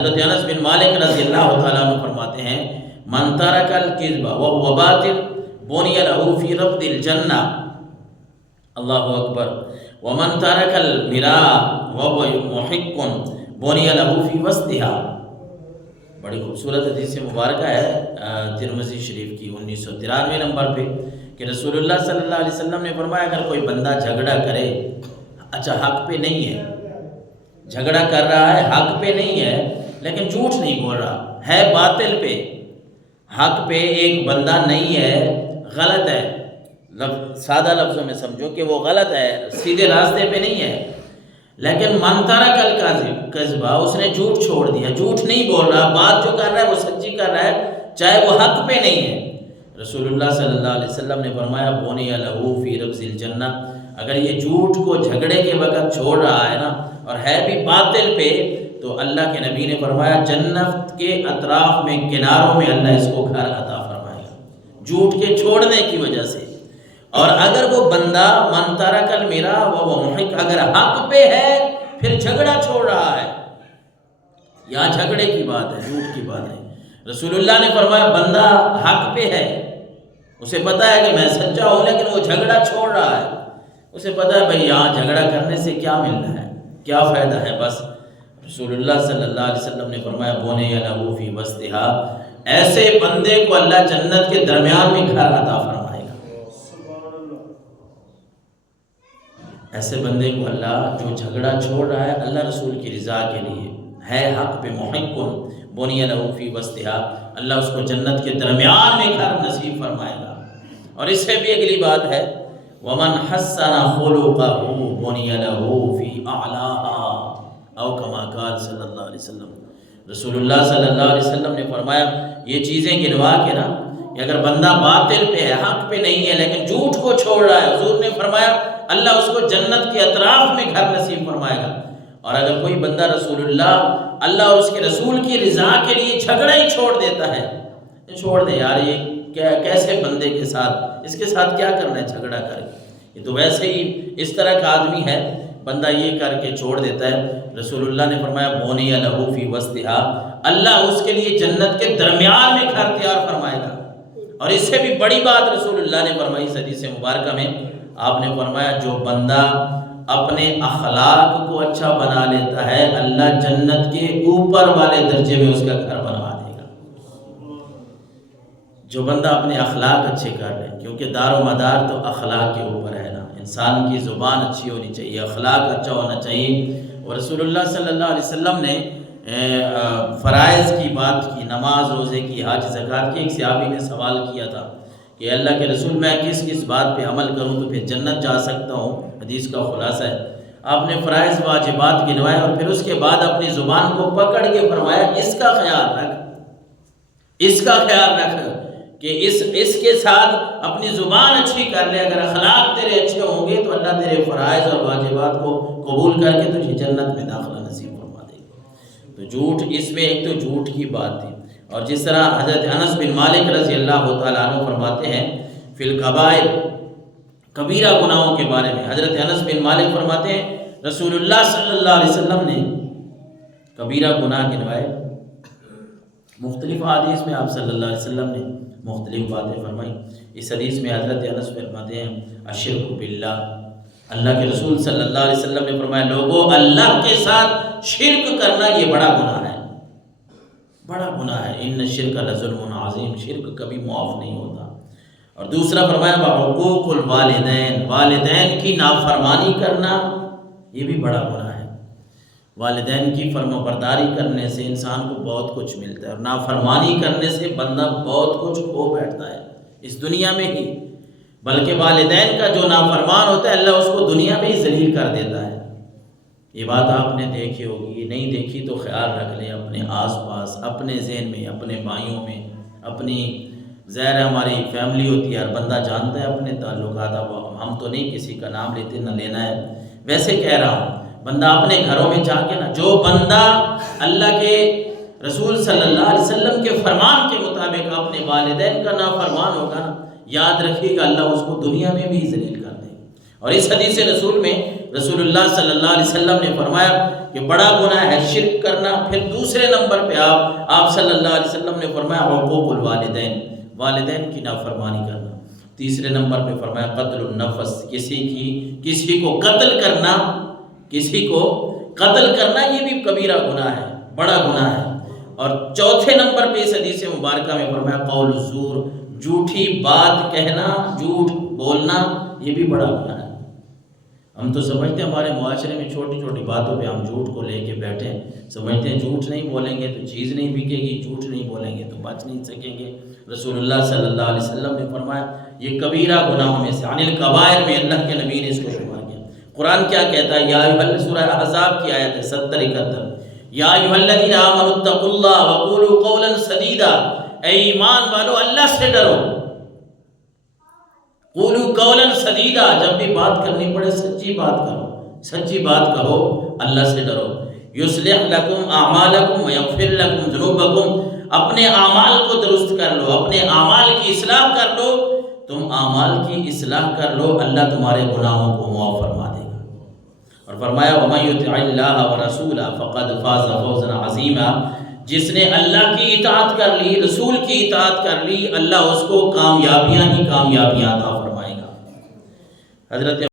حضرت انس بن مالک رضی اللہ تعالیٰ عنہ فرماتے ہیں من ترک الکذب وهو باطل بنی له فی ربض الجنہ، اللہ اکبر، ومن ترک المراء وهو محق بنی له فی وسطها۔ بڑی خوبصورت حدیث مبارکہ ہے ترمذی شریف کی 1993 نمبر پہ کہ رسول اللہ صلی اللہ علیہ وسلم نے فرمایا اگر کوئی بندہ جھگڑا کرے، اچھا حق پہ نہیں ہے، جھگڑا کر رہا ہے حق پہ نہیں ہے لیکن جھوٹ نہیں بول رہا ہے، باطل پہ، حق پہ ایک بندہ نہیں ہے، غلط ہے، سادہ لفظوں میں سمجھو کہ وہ غلط ہے، سیدھے راستے پہ نہیں ہے، لیکن من ترک الکذب، اس نے جھوٹ چھوڑ دیا، جھوٹ نہیں بول رہا، بات جو کر رہا ہے وہ سچی کر رہا ہے چاہے وہ حق پہ نہیں ہے، رسول اللہ صلی اللہ علیہ وسلم نے فرمایا بنی لہ فی ربض الجنہ، اگر یہ جھوٹ کو جھگڑے کے وقت چھوڑ رہا ہے نا اور ہے بھی باطل پہ، تو اللہ کے نبی نے فرمایا جنت کے اطراف میں کناروں میں اللہ اس کو گھر عطا فرمائے گا جھوٹ کے چھوڑنے کی وجہ سے۔ اور اگر وہ بندہ من ترک المراء وهو محق، اگر حق پہ ہے پھر جھگڑا چھوڑ رہا ہے، یہاں جھگڑے کی بات ہے، جھوٹ کی بات ہے، رسول اللہ نے فرمایا بندہ حق پہ ہے، اسے پتا ہے کہ میں سچا ہوں لیکن وہ جھگڑا چھوڑ رہا ہے، اسے پتا ہے بھئی یہاں جھگڑا کرنے سے کیا ملنا ہے، کیا فائدہ ہے، بس رسول اللہ صلی اللہ علیہ وسلم نے فرمایا بنی لہ فی وسطها، ایسے بندے کو اللہ جنت کے درمیان میں گھر عطا فرمائے گا، ایسے بندے کو اللہ جو جھگڑا چھوڑ رہا ہے اللہ رسول کی رضا کے لیے ہے، حق پہ محق بنی لہ فی وسطها، اللہ اس کو جنت کے درمیان میں گھر نصیب فرمائے گا۔ اور اس سے بھی اگلی بات ہے ومن حسن خلقہ بنی لہ فی اعلاها، او کما قال صلی اللہ علیہ وسلم، رسول اللہ صلی اللہ علیہ وسلم نے فرمایا یہ چیزیں گنوا کے نا کہ اگر بندہ باطل پہ ہے، حق پہ نہیں ہے لیکن جھوٹ کو چھوڑ رہا ہے، حضور نے فرمایا اللہ اس کو جنت کے اطراف میں گھر نصیب فرمائے گا۔ اور اگر کوئی بندہ رسول اللہ اور اس کے رسول کی رضا کے لیے جھگڑا ہی چھوڑ دیتا ہے، چھوڑ دے یار، یہ کیسے بندے کے ساتھ، اس کے ساتھ کیا کرنا ہے جھگڑا کر کے، یہ تو ویسے ہی اس طرح کا آدمی ہے، بندہ یہ کر کے چھوڑ دیتا ہے، رسول اللہ نے فرمایا بنی لہ فی وسطها، اللہ اس کے لیے جنت کے درمیان میں گھر تیار فرمائے گا۔ اور اس سے بھی بڑی بات رسول اللہ نے فرمائی اس حدیث مبارکہ میں، آپ نے فرمایا جو بندہ اپنے اخلاق کو اچھا بنا لیتا ہے اللہ جنت کے اوپر والے درجے میں اس کا گھر بنوا دے گا، جو بندہ اپنے اخلاق اچھے کر لے، کیونکہ دار و مدار تو اخلاق کے اوپر ہے نا، انسان کی زبان اچھی ہونی چاہیے، اخلاق اچھا ہونا چاہیے۔ اور رسول اللہ صلی اللہ علیہ وسلم نے فرائض کی بات کی، نماز، روزے کی، حج، زکوٰۃ کی، ایک صحابی نے سوال کیا تھا کہ اللہ کے رسول میں کس کس بات پہ عمل کروں تو پھر جنت جا سکتا ہوں، حدیث کا خلاصہ ہے آپ نے فرائض واجبات گنوائے اور پھر اس کے بعد اپنی زبان کو پکڑ کے فرمایا اس کا خیال رکھ، اس کا خیال رکھ کہ اس کے ساتھ اپنی زبان اچھی کر لے، اگر اخلاق تیرے اچھے ہوں گے تو اللہ تیرے فرائض اور واجبات کو قبول کر کے تجھے جنت میں داخلہ نصیب فرما دے گا۔ تو جھوٹ، اس میں ایک تو جھوٹ کی بات تھی، اور جس طرح حضرت انس بن مالک رضی اللہ تعالیٰ عنہ فرماتے ہیں فی الکبائر، کبیرہ گناہوں کے بارے میں، حضرت انس بن مالک فرماتے ہیں رسول اللہ صلی اللہ علیہ وسلم نے کبیرہ گناہ گنوائے، مختلف حدیث میں آپ صلی اللہ علیہ وسلم نے مختلف باتیں فرمائی۔ اس حدیث میں حضرت انس فرماتے ہیں الشرک باللہ، اللہ کے رسول صلی اللہ علیہ وسلم نے فرمایا لوگوں اللہ کے ساتھ شرک کرنا یہ بڑا گناہ ہے، بڑا گناہ ہے، ان الشرک لظلم عظیم، شرک کبھی معاف نہیں ہوتا۔ اور دوسرا فرمایا وحقوق الوالدین، والدین کی نافرمانی کرنا یہ بھی بڑا گناہ ہے، والدین کی فرما برداری کرنے سے انسان کو بہت کچھ ملتا ہے، اور نافرمانی کرنے سے بندہ بہت کچھ کھو بیٹھتا ہے اس دنیا میں ہی، بلکہ والدین کا جو نافرمان ہوتا ہے اللہ اس کو دنیا میں ہی ذلیل کر دیتا ہے۔ یہ بات آپ نے دیکھی ہوگی، نہیں دیکھی تو خیال رکھ لیں اپنے آس پاس، اپنے ذہن میں، اپنے بھائیوں میں، اپنی ظاہر ہماری فیملی ہوتی ہے، ہر بندہ جانتا ہے اپنے تعلقات، اب ہم تو نہیں کسی کا نام لیتے، نہ لینا ہے، ویسے کہہ رہا ہوں بندہ اپنے گھروں میں جا کے نا، جو بندہ اللہ کے رسول صلی اللہ علیہ وسلم کے فرمان کے مطابق اپنے والدین کا نافرمان ہوگا نا، یاد رکھیے گا اللہ اس کو دنیا میں بھی ذلیل کر دے گا۔ اور اس حدیث رسول میں رسول اللہ صلی اللہ علیہ وسلم نے فرمایا کہ بڑا گناہ ہے شرک کرنا۔ پھر دوسرے نمبر پہ آپ صلی اللہ علیہ وسلم نے فرمایا حقوق الوالدین، والدین کی نافرمانی کرنا۔ تیسرے نمبر پہ فرمایا قتل النفس، کسی کو قتل کرنا، کسی کو قتل کرنا یہ بھی کبیرہ گناہ ہے، بڑا گناہ ہے۔ اور چوتھے نمبر پہ اس حدیث مبارکہ میں فرمایا قول الزور، جھوٹی بات کہنا، جھوٹ بولنا یہ بھی بڑا گناہ ہے۔ ہم تو سمجھتے ہیں ہمارے معاشرے میں چھوٹی چھوٹی باتوں پہ ہم جھوٹ کو لے کے بیٹھے، سمجھتے ہیں جھوٹ نہیں بولیں گے تو چیز نہیں بکے گی، جھوٹ نہیں بولیں گے تو بچ نہیں سکیں گے۔ رسول اللہ صلی اللہ علیہ وسلم نے فرمایا یہ کبیرہ گناہوں میں سے، عن الکبائر میں اللہ کے نبی نے اس کو شمار کیا۔ قرآن کیا کہتا ہے؟ یا ایھا، سورہ احزاب کی آیت ہے 70-71، یا ایھا الذین آمنوا اتقوا اللہ وقولوا قولا سدیدا، اے ایمان والو اللہ سے ڈرو، قولوا قولا سدیدا، جب بھی بات کرنی پڑے سچی بات کرو، سچی بات کہو، اللہ سے ڈرو۔ یصلح لکم اعمالکم ویغفر لکم ذنوبکم، اپنے اعمال کو درست کر لو، اپنے اعمال کی اصلاح کر لو، تم اعمال کی اصلاح کر لو، اللہ تمہارے گناہوں کو معاف فرما دے گا۔ اور فرمایا وَمَن يُطِعِ اللَّهَ وَرَسُولَهُ فَقَدْ فَازَ فَوْزًا عَظِيمًا، جس نے اللہ کی اطاعت کر لی، رسول کی اطاعت کر لی، اللہ اس کو کامیابیاں ہی کامیابیاں عطا فرمائے گا۔ حضرت